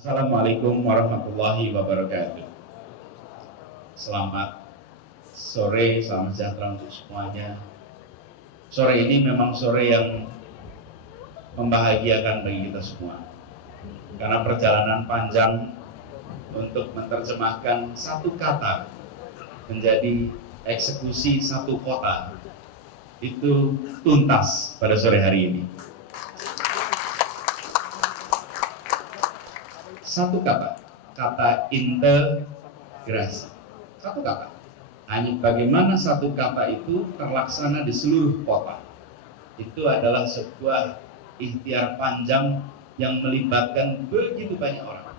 Assalamualaikum warahmatullahi wabarakatuh. Selamat sore, salam sejahtera untuk semuanya. Sore ini memang sore yang membahagiakan bagi kita semua, karena perjalanan panjang untuk menerjemahkan satu kata menjadi eksekusi satu kota itu tuntas pada sore hari ini. Satu kata integrasi. Satu kata. Hanya bagaimana satu kata itu terlaksana di seluruh kota. Itu adalah sebuah ikhtiar panjang yang melibatkan begitu banyak orang.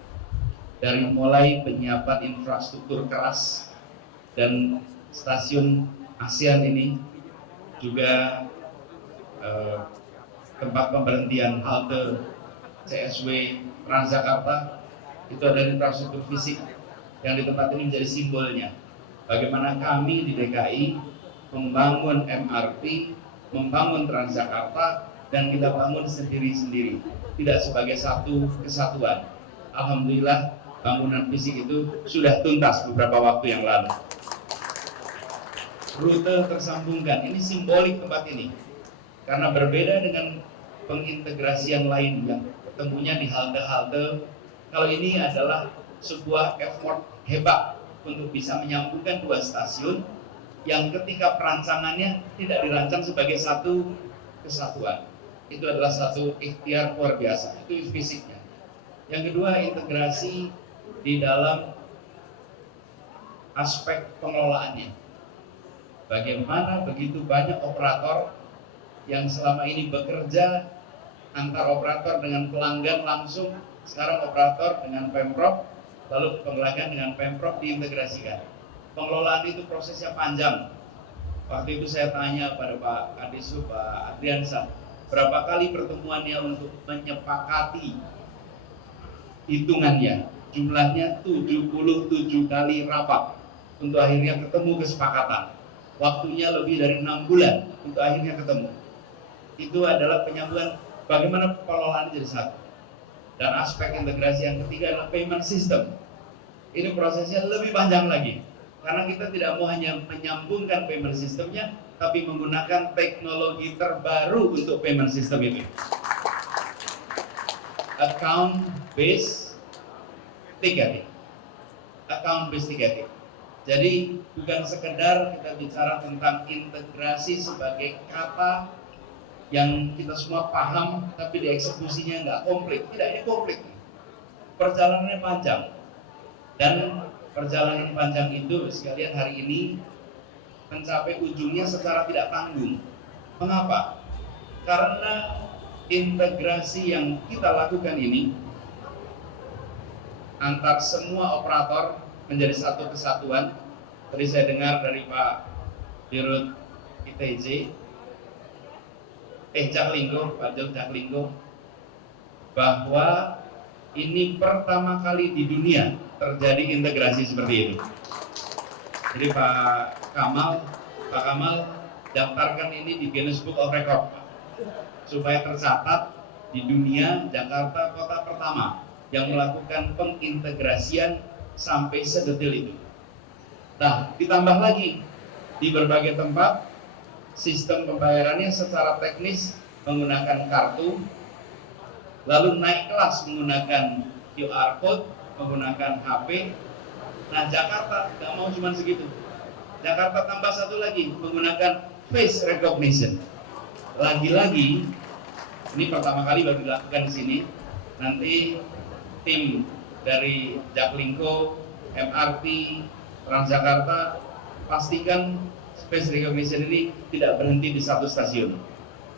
Dari mulai penyiapan infrastruktur keras dan stasiun ASEAN ini, juga tempat pemberhentian halte CSW Transjakarta, itu ada infrastruktur fisik yang di tempat ini menjadi simbolnya bagaimana kami di DKI membangun MRT, membangun Transjakarta, dan kita bangun sendiri-sendiri, tidak sebagai satu kesatuan. Alhamdulillah bangunan fisik itu sudah tuntas beberapa waktu yang lalu. Rute tersambungkan, ini simbolik tempat ini, karena berbeda dengan pengintegrasian lain yang ketemunya di halte-halte. Kalau ini adalah sebuah effort hebat untuk bisa menyambungkan dua stasiun yang ketika perancangannya tidak dirancang sebagai satu kesatuan. Itu adalah satu ikhtiar luar biasa, itu fisiknya. Yang kedua, integrasi di dalam aspek pengelolaannya. Bagaimana begitu banyak operator yang selama ini bekerja antar operator dengan pelanggan langsung, sekarang operator dengan Pemprov, lalu pelanggan dengan Pemprov diintegrasikan. Pengelolaan itu prosesnya panjang. Waktu itu saya tanya pada Pak Kadisu, Pak Adriansa, berapa kali pertemuannya untuk menyepakati hitungannya. Jumlahnya 77 kali rapat untuk akhirnya ketemu kesepakatan. Waktunya lebih dari 6 bulan untuk akhirnya ketemu. Itu adalah penyambungan bagaimana pengelolaan jadi satu. Dan aspek integrasi yang ketiga adalah payment system. Ini prosesnya lebih panjang lagi, karena kita tidak mau hanya menyambungkan payment systemnya, tapi menggunakan teknologi terbaru untuk payment system itu. Account based ticketing. Account based ticketing. Jadi bukan sekedar kita bicara tentang integrasi sebagai kata yang kita semua paham, tapi dieksekusinya nggak komplit. Tidak, ini komplit. Perjalanannya panjang. Dan perjalanan panjang itu sekalian hari ini mencapai ujungnya secara tidak tanggung. Mengapa? Karena integrasi yang kita lakukan ini antar semua operator menjadi satu kesatuan. Tadi saya dengar dari Pak Dirut ITJ, Pak Jaklinggo, bahwa ini pertama kali di dunia terjadi integrasi seperti itu. Jadi Pak Kamal daftarkan ini di Guinness Book of Record, supaya tercatat di dunia Jakarta kota pertama yang melakukan pengintegrasian sampai sedetail itu. Nah, ditambah lagi di berbagai tempat sistem pembayarannya secara teknis menggunakan kartu, lalu naik kelas menggunakan QR code, menggunakan HP. Nah, Jakarta nggak mau cuma segitu. Jakarta tambah satu lagi, menggunakan face recognition. Lagi-lagi, ini pertama kali baru dilakukan di sini. Nanti tim dari Jaklingko, MRT, Transjakarta pastikan face recognition ini tidak berhenti di satu stasiun.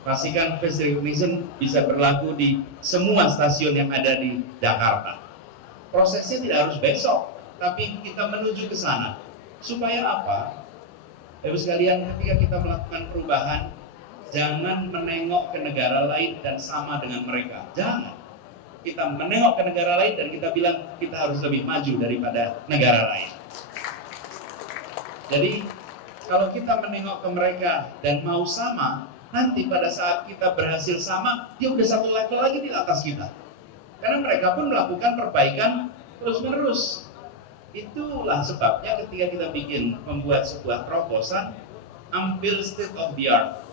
Pastikan face recognition bisa berlaku di semua stasiun yang ada di Jakarta. Prosesnya tidak harus besok, tapi kita menuju ke sana. Supaya apa? Bapak sekalian, ketika kita melakukan perubahan, jangan menengok ke negara lain dan sama dengan mereka. Jangan. Kita menengok ke negara lain dan kita bilang kita harus lebih maju daripada negara lain. Jadi kalau kita menengok ke mereka dan mau sama, nanti pada saat kita berhasil sama, dia udah satu level lagi di atas kita. karena mereka pun melakukan perbaikan terus-menerus. Itulah sebabnya ketika kita membuat sebuah terobosan, ambil state of the art.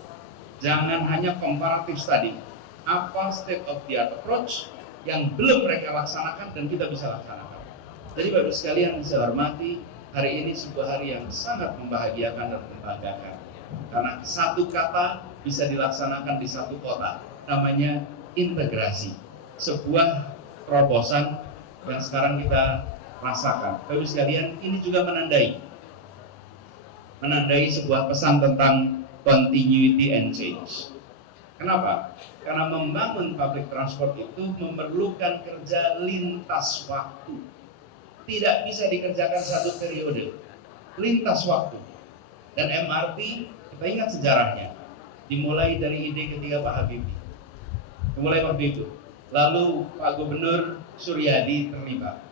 Jangan hanya comparative study. Apa state of the art approach yang belum mereka laksanakan dan kita bisa laksanakan. Jadi Bapak sekalian yang saya hormati, hari ini sebuah hari yang sangat membahagiakan dan membanggakan. Karena satu kata bisa dilaksanakan di satu kota, namanya integrasi. Sebuah terobosan yang sekarang kita rasakan. Bapak sekalian, ini juga menandai sebuah pesan tentang continuity and change. Kenapa? Karena membangun public transport itu memerlukan kerja lintas waktu. Tidak bisa dikerjakan satu periode, lintas waktu. Dan MRT, kita ingat sejarahnya, dimulai dari ide ketika Pak Habibie. Dimulai waktu itu. Lalu Pak Gubernur Suryadi terlibat.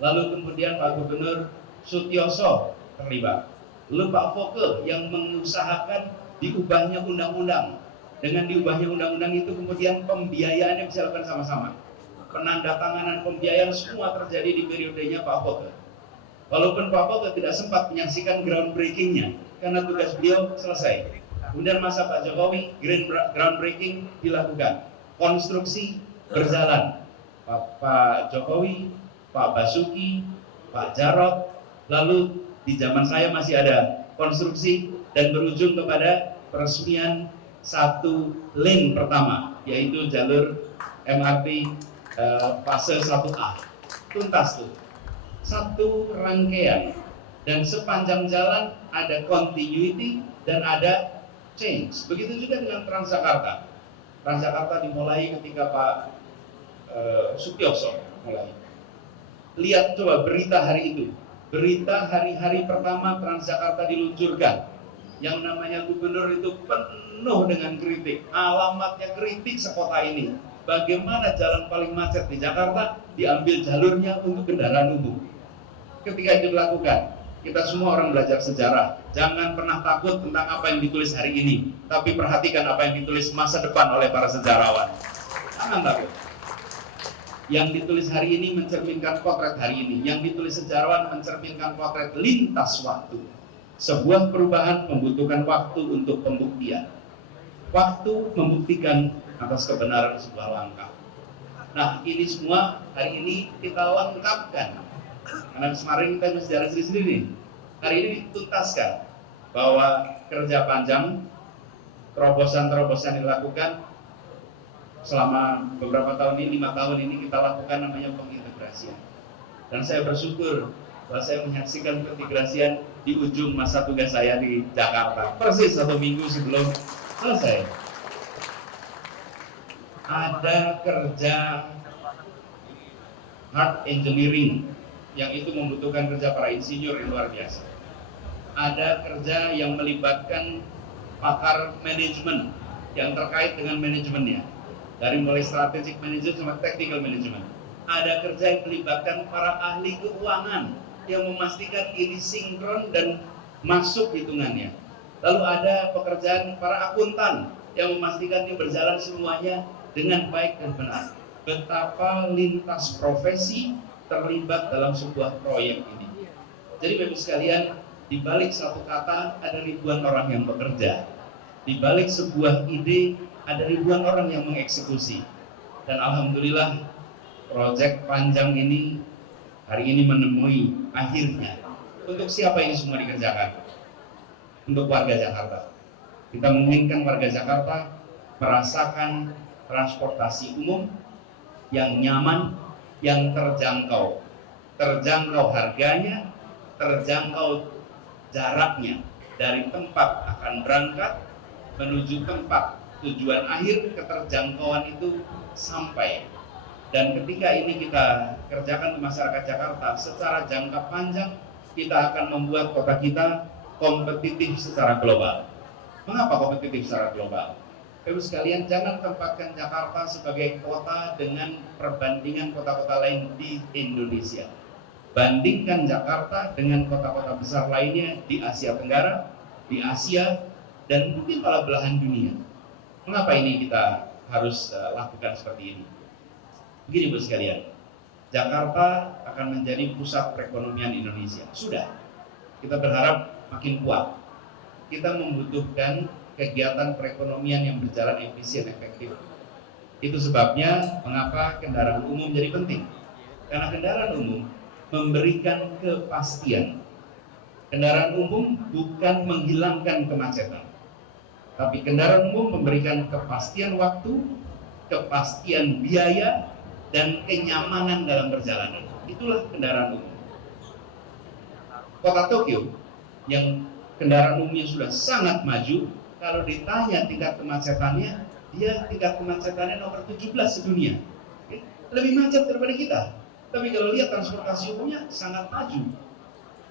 Lalu kemudian Pak Gubernur Sutioso terlibat. Lalu Pak Foke yang mengusahakan diubahnya undang-undang. Dengan diubahnya undang-undang itu kemudian pembiayaannya bisa dilakukan sama-sama. Penandatanganan pembiayaan semua terjadi di periodenya Pak Foke. Walaupun Pak Foke tidak sempat menyaksikan groundbreaking-nya karena tugas beliau selesai. Kemudian masa Pak Jokowi, groundbreaking dilakukan. Konstruksi berjalan. Pak Jokowi, Pak Basuki, Pak Jarot, lalu di zaman saya masih ada konstruksi dan berujung kepada peresmian satu lane pertama, yaitu jalur MRT fase 1A. Tuntas tuh. Satu rangkaian, dan sepanjang jalan ada continuity dan ada change. Begitu juga dengan Transjakarta. Transjakarta dimulai ketika Pak Sutioso mulai. Lihat coba berita hari itu. Berita hari-hari pertama Transjakarta diluncurkan. Yang namanya gubernur itu penuh dengan kritik. Alamatnya kritik sekota ini. Bagaimana jalan paling macet di Jakarta diambil jalurnya untuk kendaraan umum. Ketika itu dilakukan, kita semua orang belajar sejarah. Jangan pernah takut tentang apa yang ditulis hari ini, tapi perhatikan apa yang ditulis masa depan oleh para sejarawan. Jangan takut. Yang ditulis hari ini mencerminkan potret hari ini. Yang ditulis sejarawan mencerminkan potret lintas waktu. Sebuah perubahan membutuhkan waktu untuk pembuktian. Waktu membuktikan atas kebenaran sebuah langkah. Nah, ini semua hari ini kita lengkapkan. Karena kemarin kita sejarah sendiri. Hari ini dituntaskan bahwa kerja panjang, terobosan-terobosan dilakukan selama beberapa tahun ini, 5 tahun ini kita lakukan namanya pengintegrasian. Dan saya bersyukur bahwa saya menyaksikan pengintegrasian di ujung masa tugas saya di Jakarta, persis 1 minggu sebelum selesai. Ada kerja hard engineering yang itu membutuhkan kerja para insinyur yang luar biasa. Ada kerja yang melibatkan pakar manajemen yang terkait dengan manajemennya, dari mulai strategic management sampai technical management. Ada kerja yang melibatkan para ahli keuangan yang memastikan ini sinkron dan masuk hitungannya. Lalu ada pekerjaan para akuntan yang memastikan ini berjalan semuanya dengan baik dan benar. Betapa lintas profesi terlibat dalam sebuah proyek ini. Jadi Bapak sekalian, di balik satu kata ada ribuan orang yang bekerja. Di balik sebuah ide ada ribuan orang yang mengeksekusi. Dan alhamdulillah proyek panjang ini hari ini menemui akhirnya. Untuk siapa ini semua dikerjakan? Untuk warga Jakarta. Kita menginginkan warga Jakarta merasakan transportasi umum yang nyaman, yang terjangkau. Terjangkau harganya, terjangkau jaraknya. Dari tempat akan berangkat menuju tempat tujuan akhir, keterjangkauan itu sampai. Dan ketika ini kita kerjakan di masyarakat Jakarta secara jangka panjang, kita akan membuat kota kita kompetitif secara global. Mengapa kompetitif secara global? Ibu sekalian, jangan tempatkan Jakarta sebagai kota dengan perbandingan kota-kota lain di Indonesia. Bandingkan Jakarta dengan kota-kota besar lainnya di Asia Tenggara, di Asia, dan mungkin pada belahan dunia. Mengapa ini kita harus lakukan seperti ini? Begini Bu sekalian, Jakarta akan menjadi pusat perekonomian Indonesia. Sudah, kita berharap makin kuat. Kita membutuhkan kegiatan perekonomian yang berjalan efisien, efektif. Itu sebabnya mengapa kendaraan umum jadi penting. Karena kendaraan umum memberikan kepastian. Kendaraan umum bukan menghilangkan kemacetan, tapi kendaraan umum memberikan kepastian waktu, kepastian biaya, dan kenyamanan dalam perjalanan. Itulah kendaraan umum. Kota Tokyo yang kendaraan umumnya sudah sangat maju, kalau ditanya tingkat kemacetannya, dia tingkat kemacetannya nomor 17 sedunia. Lebih macet daripada kita. Tapi kalau lihat transportasi umumnya sangat maju.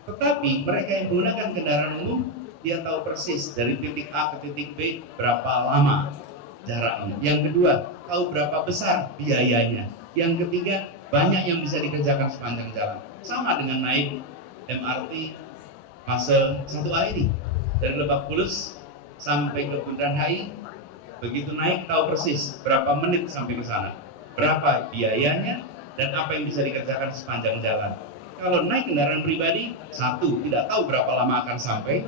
Tetapi mereka yang menggunakan kendaraan umum, dia tahu persis dari titik A ke titik B berapa lama jaraknya. Yang kedua, tahu berapa besar biayanya. Yang ketiga, banyak yang bisa dikerjakan sepanjang jalan. Sama dengan naik MRT fase 1A ini. Dari Lebak Bulus sampai ke Bundaran HI, begitu naik tahu persis berapa menit sampai ke sana, berapa biayanya, dan apa yang bisa dikerjakan sepanjang jalan. Kalau naik kendaraan pribadi, satu, tidak tahu berapa lama akan sampai,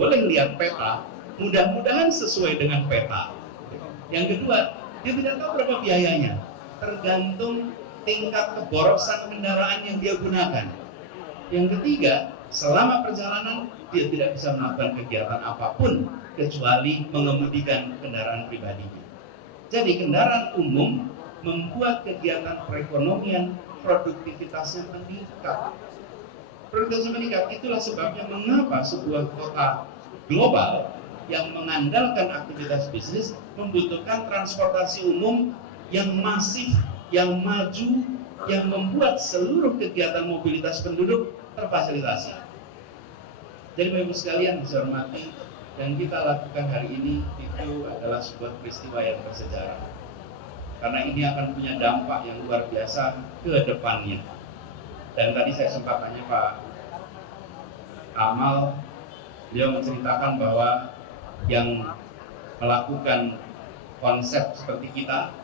boleh lihat peta, mudah-mudahan sesuai dengan peta. Yang kedua, dia tidak tahu berapa biayanya, tergantung tingkat keborosan kendaraan yang dia gunakan. Yang ketiga, selama perjalanan, dia tidak bisa melakukan kegiatan apapun, kecuali mengemudikan kendaraan pribadinya. Jadi kendaraan umum membuat kegiatan perekonomian produktivitasnya meningkat. Produktivitasnya meningkat, itulah sebabnya mengapa sebuah kota global yang mengandalkan aktivitas bisnis membutuhkan transportasi umum yang masif, yang maju, yang membuat seluruh kegiatan mobilitas penduduk terfasilitasi. Jadi Bapak Ibu sekalian saya hormati, yang kita lakukan hari ini itu adalah sebuah peristiwa yang bersejarah. Karena ini akan punya dampak yang luar biasa ke depannya. Dan tadi saya sempat tanya Pak Amal, dia menceritakan bahwa yang melakukan konsep seperti kita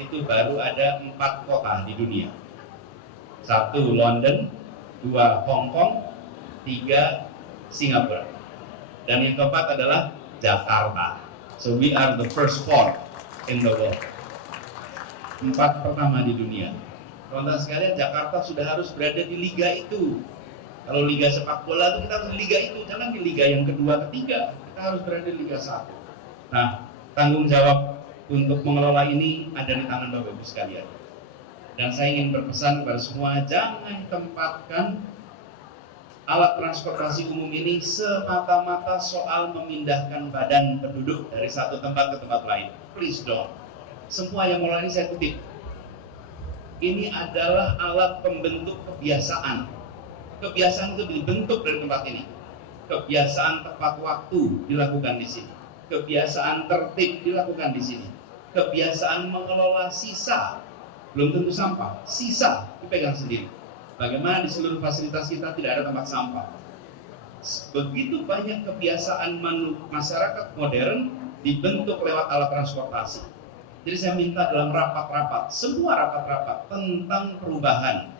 itu baru ada 4 kota di dunia. 1 London, 2 Hong Kong, 3 Singapura, dan yang keempat adalah Jakarta. So we are the first 4 in the world. 4 pertama di dunia. Teman-teman sekalian, Jakarta sudah harus berada di liga itu. Kalau liga sepak bola itu kita harus di liga itu, jangan di liga yang kedua, ketiga. Kita harus berada di liga 1. Nah, tanggung jawab untuk mengelola ini ada di tangan Bapak Ibu sekalian. Dan saya ingin berpesan kepada semua, jangan tempatkan alat transportasi umum ini semata-mata soal memindahkan badan penduduk dari satu tempat ke tempat lain. Please don't. Semua yang mulai ini saya kutip. Ini adalah alat pembentuk kebiasaan. Kebiasaan itu dibentuk dari tempat ini. Kebiasaan tepat waktu dilakukan di sini. Kebiasaan tertib dilakukan di sini. Kebiasaan mengelola sisa, belum tentu sampah, sisa dipegang sendiri. Bagaimana di seluruh fasilitas kita tidak ada tempat sampah. Begitu banyak kebiasaan masyarakat modern dibentuk lewat alat transportasi. Jadi saya minta dalam rapat-rapat, semua rapat-rapat tentang perubahan,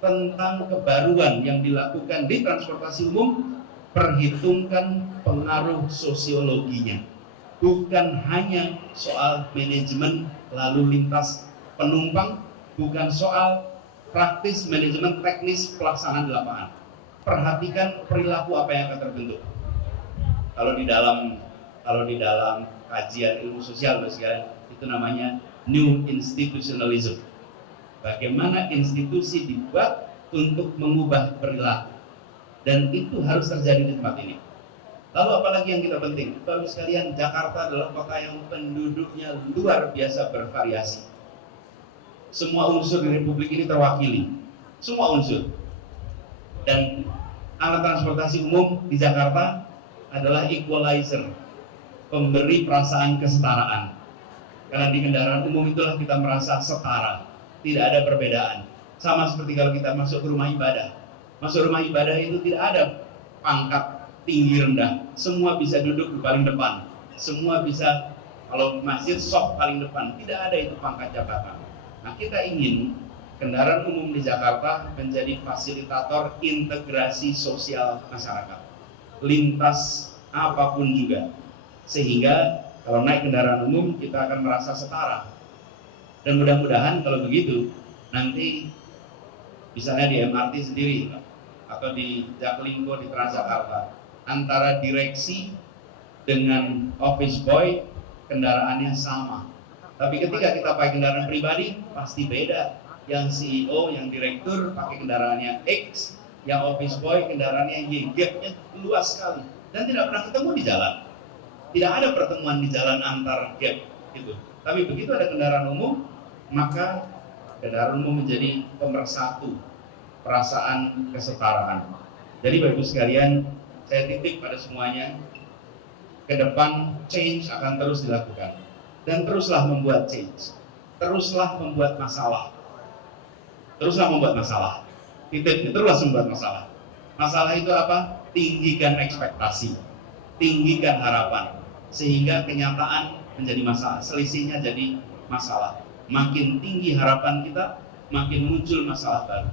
tentang kebaruan yang dilakukan di transportasi umum, perhitungkan pengaruh sosiologinya. Bukan hanya soal manajemen lalu lintas penumpang, bukan soal praktis manajemen teknis pelaksanaan di lapangan. Perhatikan perilaku apa yang akan terbentuk. Kalau di dalam kajian ilmu sosial itu namanya new institutionalism. Bagaimana institusi dibuat untuk mengubah perilaku, dan itu harus terjadi di tempat ini. Lalu apalagi yang kita penting, Bapak sekalian, Jakarta adalah kota yang penduduknya luar biasa bervariasi. Semua unsur di Republik ini terwakili, semua unsur. Dan alat transportasi umum di Jakarta adalah equalizer, pemberi perasaan kesetaraan. Karena di kendaraan umum itulah kita merasa setara, tidak ada perbedaan. Sama seperti kalau kita masuk ke rumah ibadah. Masuk rumah ibadah itu tidak ada pangkat tinggi rendah, semua bisa duduk di paling depan, semua bisa, kalau masjid soft paling depan, tidak ada itu pangkat jabatan. Nah, kita ingin kendaraan umum di Jakarta menjadi fasilitator integrasi sosial masyarakat, lintas apapun juga, sehingga kalau naik kendaraan umum kita akan merasa setara. Dan mudah-mudahan kalau begitu nanti misalnya di MRT sendiri atau di Jaklingko di Transjakarta, antara direksi dengan office boy kendaraannya sama. Tapi ketika kita pakai kendaraan pribadi pasti beda. Yang CEO, yang direktur pakai kendaraannya X, yang office boy kendaraannya Y, gapnya luas sekali dan tidak pernah ketemu di jalan. Tidak ada pertemuan di jalan antar gap itu. Tapi begitu ada kendaraan umum, maka kendaraan umum menjadi pemersatu perasaan kesetaraan. Jadi Bapak Ibu sekalian, saya titip pada semuanya, ke depan change akan terus dilakukan dan teruslah membuat change, teruslah membuat masalah, titip, teruslah membuat masalah. Masalah itu apa? Tinggikan ekspektasi, tinggikan harapan, sehingga kenyataan menjadi masalah, selisihnya jadi masalah. Makin tinggi harapan kita, makin muncul masalah baru.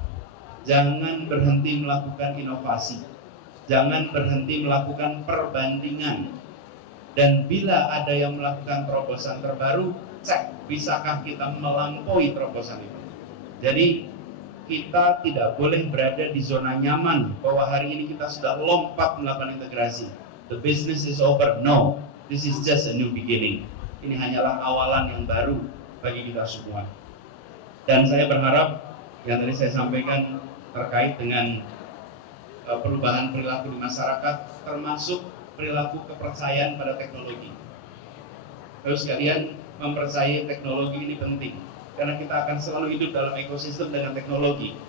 Jangan berhenti melakukan inovasi, jangan berhenti melakukan perbandingan. Dan bila ada yang melakukan terobosan terbaru, cek bisakah kita melampaui terobosan itu. Jadi kita tidak boleh berada di zona nyaman bahwa hari ini kita sudah lompat melakukan integrasi. The business is over. No, this is just a new beginning. Ini hanyalah awalan yang baru bagi kita semua. Dan saya berharap yang tadi saya sampaikan terkait dengan perubahan perilaku di masyarakat, termasuk perilaku kepercayaan pada teknologi. Terus sekalian, mempercayai teknologi ini penting, karena kita akan selalu hidup dalam ekosistem dengan teknologi.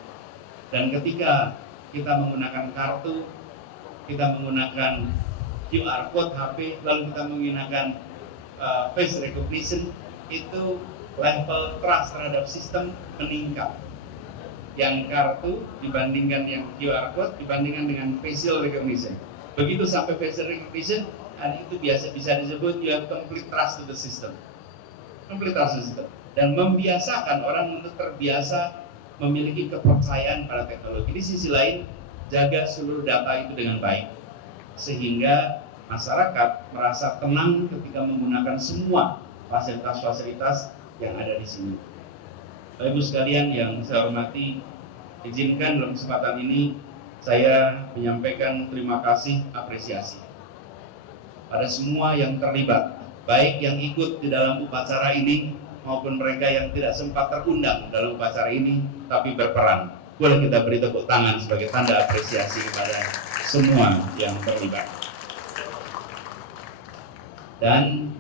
Dan ketika kita menggunakan kartu, kita menggunakan QR code HP, lalu kita menggunakan face recognition, itu level trust terhadap sistem meningkat. Yang kartu dibandingkan yang QR code dibandingkan dengan facial recognition. Begitu sampai facial recognition, itu biasa bisa disebut you have complete trust to the system. Complete trust to the system. Dan membiasakan orang untuk terbiasa memiliki kepercayaan pada teknologi. Di sisi lain, jaga seluruh data itu dengan baik, sehingga masyarakat merasa tenang ketika menggunakan semua fasilitas-fasilitas yang ada di sini. Bapak Ibu sekalian yang saya hormati, izinkan dalam kesempatan ini saya menyampaikan terima kasih, apresiasi pada semua yang terlibat, baik yang ikut di dalam upacara ini maupun mereka yang tidak sempat terundang dalam upacara ini tapi berperan. Boleh kita beri tepuk tangan sebagai tanda apresiasi kepada semua yang terlibat. Dan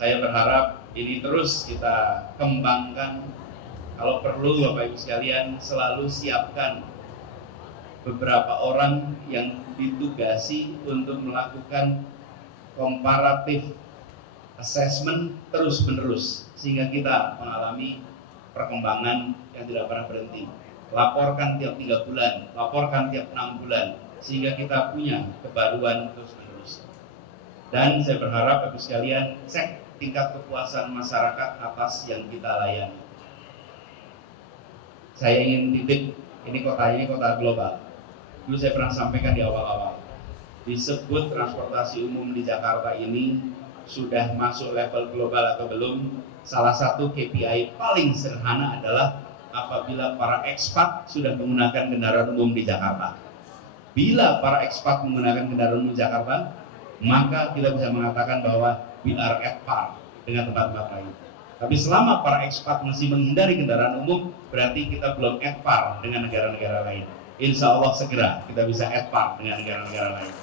saya berharap ini terus kita kembangkan. Kalau perlu Bapak Ibu sekalian, selalu siapkan beberapa orang yang ditugasi untuk melakukan comparative assessment terus-menerus, sehingga kita mengalami perkembangan yang tidak pernah berhenti. Laporkan tiap 3 bulan, laporkan tiap 6 bulan, sehingga kita punya kebaruan terus-menerus. Dan saya berharap Bapak Ibu sekalian, cek tingkat kepuasan masyarakat atas yang kita layani. Saya ingin titik, ini kota global. Dulu saya pernah sampaikan di awal-awal, disebut transportasi umum di Jakarta ini sudah masuk level global atau belum. Salah satu KPI paling sederhana adalah apabila para ekspat sudah menggunakan kendaraan umum di Jakarta. Bila para ekspat menggunakan kendaraan umum di Jakarta, maka kita bisa mengatakan bahwa we are at par dengan tempat-tempat lain. Tapi selama para ekspat masih menghindari kendaraan umum, berarti kita belum at par dengan negara-negara lain. Insya Allah segera kita bisa at par dengan negara-negara lain.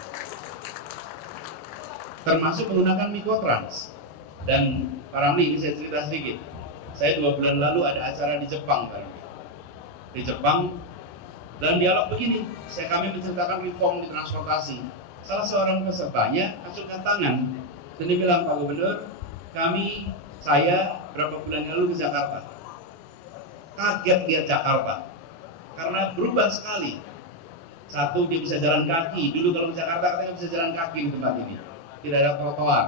Termasuk menggunakan Mikrotrans. Dan Pak Ramli, ini saya cerita sedikit. Saya 2 bulan lalu ada acara di Jepang, Pak Ramli. Di Jepang, dalam dialog begini, kami menceritakan reform di transportasi. Salah seorang pesertanya acungkan tangan dan dia bilang, Pak Gubernur, saya berapa bulan lalu ke Jakarta, kaget lihat Jakarta karena berubah sekali. Satu, dia bisa jalan kaki. Dulu kalau ke Jakarta katanya bisa jalan kaki di tempat ini, tidak ada trotoar.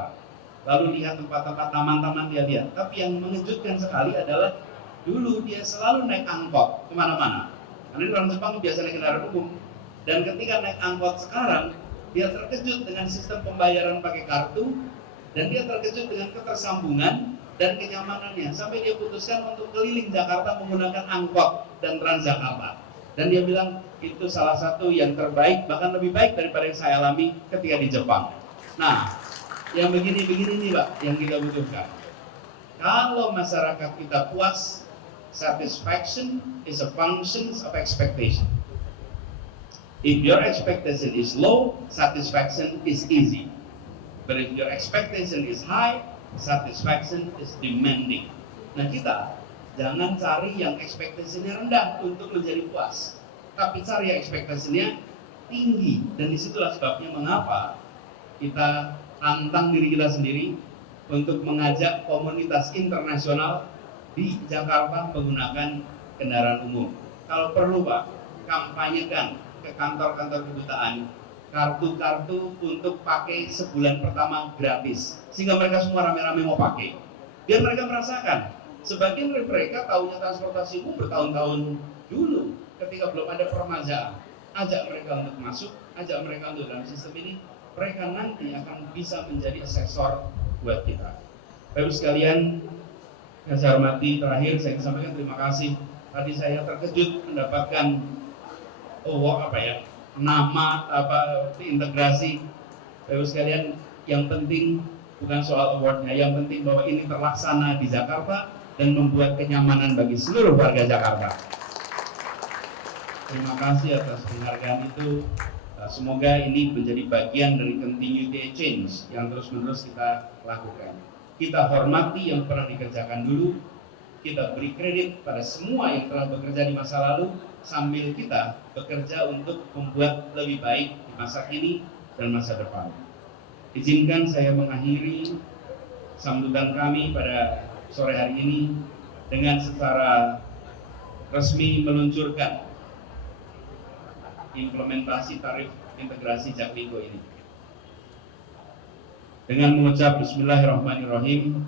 Lalu lihat tempat-tempat taman-taman dia lihat. Tapi yang mengejutkan sekali adalah Dulu dia selalu naik angkot kemana-mana, karena di orang Jepang biasa naik kendaraan umum. Dan ketika naik angkot sekarang, dia terkejut dengan sistem pembayaran pakai kartu, dan dia terkejut dengan ketersambungan dan kenyamanannya, sampai dia putuskan untuk keliling Jakarta menggunakan angkot dan Transjakarta. Dan dia bilang itu salah satu yang terbaik, bahkan lebih baik daripada yang saya alami ketika di Jepang. Nah, yang begini-begini nih Pak yang kita butuhkan. Kalau masyarakat kita puas, satisfaction is a function of expectation. If your expectation is low, satisfaction is easy. But if your expectation is high, satisfaction is demanding. Nah, kita jangan cari yang ekspektasinya rendah untuk menjadi puas, tapi cari yang ekspektasinya tinggi. Dan disitulah sebabnya mengapa kita tantang diri kita sendiri untuk mengajak komunitas internasional di Jakarta menggunakan kendaraan umum. Kalau perlu Pak, kampanyekan ke kantor-kantor kedutaan kartu-kartu untuk pakai sebulan pertama gratis, sehingga mereka semua rame-rame mau pakai, biar mereka merasakan. Sebagian dari mereka tahunya transportasi umum bertahun-tahun dulu ketika belum ada permajaan. Ajak mereka untuk masuk, ajak mereka untuk dalam sistem ini, mereka nanti akan bisa menjadi asesor buat kita. Bapak sekalian yang saya hormati, terakhir saya ingin sampaikan terima kasih. Tadi saya terkejut mendapatkan nama integrasi. Bapak sekalian, yang penting bukan soal awardnya, yang penting bahwa ini terlaksana di Jakarta dan membuat kenyamanan bagi seluruh warga Jakarta. Terima kasih atas penghargaan itu. Semoga ini menjadi bagian dari continuity change yang terus-menerus kita lakukan. Kita hormati yang pernah dikerjakan dulu, kita beri kredit pada semua yang telah bekerja di masa lalu, sambil kita bekerja untuk membuat lebih baik di masa kini dan masa depan. Izinkan saya mengakhiri sambutan kami pada sore hari ini dengan secara resmi meluncurkan implementasi tarif integrasi Jaklingko ini. Dengan mengucap Bismillahirrahmanirrahim,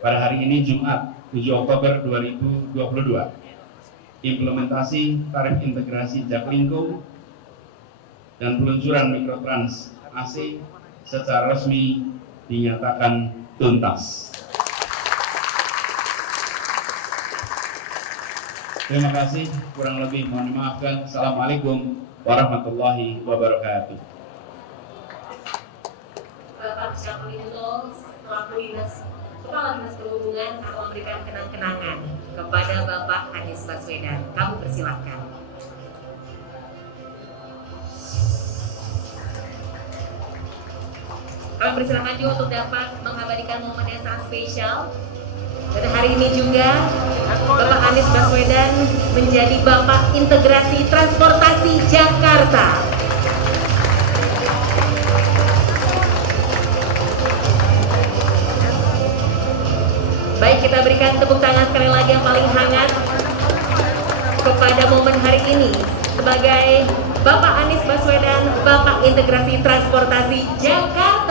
pada hari ini Jumat 7 Oktober 2022, implementasi tarif integrasi Jaklingko dan peluncuran Mikrotrans AC secara resmi dinyatakan tuntas. Terima kasih, kurang lebih mohon dimaafkan. Assalamualaikum warahmatullahi wabarakatuh. Bapak Syafruddin, selaku Kepala Dinas Perhubungan, akan memberikan kenang-kenangan kepada Bapak Anies Baswedan. Kamu persilakan. Kami persilakan juga untuk dapat mengabadikan momen yang sangat spesial. Pada hari ini juga Bapak Anies Baswedan menjadi Bapak Integrasi Transportasi Jakarta. Baik, kita berikan tepuk tangan sekali lagi yang paling hangat kepada momen hari ini sebagai Bapak Anies Baswedan, Bapak Integrasi Transportasi Jakarta.